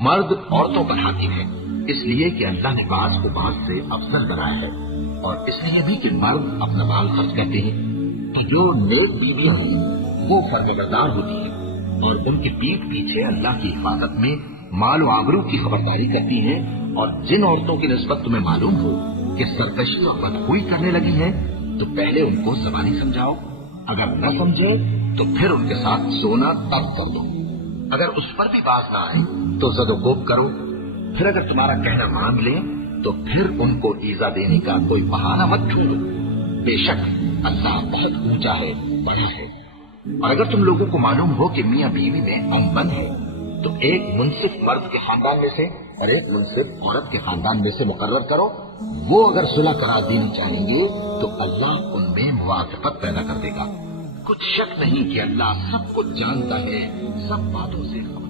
मर्द औरतों पर हाकिम है, इसलिए कि अल्लाह ने बात को बात से अफजल बनाया है, और इसलिए भी कि मर्द अपना माल खर्च करते हैं। तो जो नेक बीवियां हैं वो फर्जबरदार होती हैं और उनकी पीठ पीछे अल्लाह की हिफाजत में माल व आबरू की खबरदारी करती हैं। और जिन औरतों की निस्बत तुम्हें मालूम हो कि सरकशी और बदखोई करने लगी हैं, तो पहले उनको ज़बानी समझाओ। अगर न समझे तो फिर उनके साथ सोना तर्क कर दो। अगर उस पर भी बाज ना आए तो ज़दोकोब करो। फिर अगर तुम्हारा कहना मान ले तो फिर उनको ईजा देने का कोई बहाना मत ढूंढो। बेशक अल्लाह बहुत ऊंचा है, बड़ा है। और अगर तुम लोगों को मालूम हो कि मियां बीवी में अनबन है, तो एक मुंसिफ मर्द के खानदान में से और एक मुंसिफ औरत के खानदान में से मुकर्रर करो। वो अगर सुलह करार देनी चाहेंगे तो अल्लाह उनमें मुवाफकत पैदा कर देगा। कुछ शक नहीं कि अल्लाह सब कुछ जानता है, सब बातों से खबर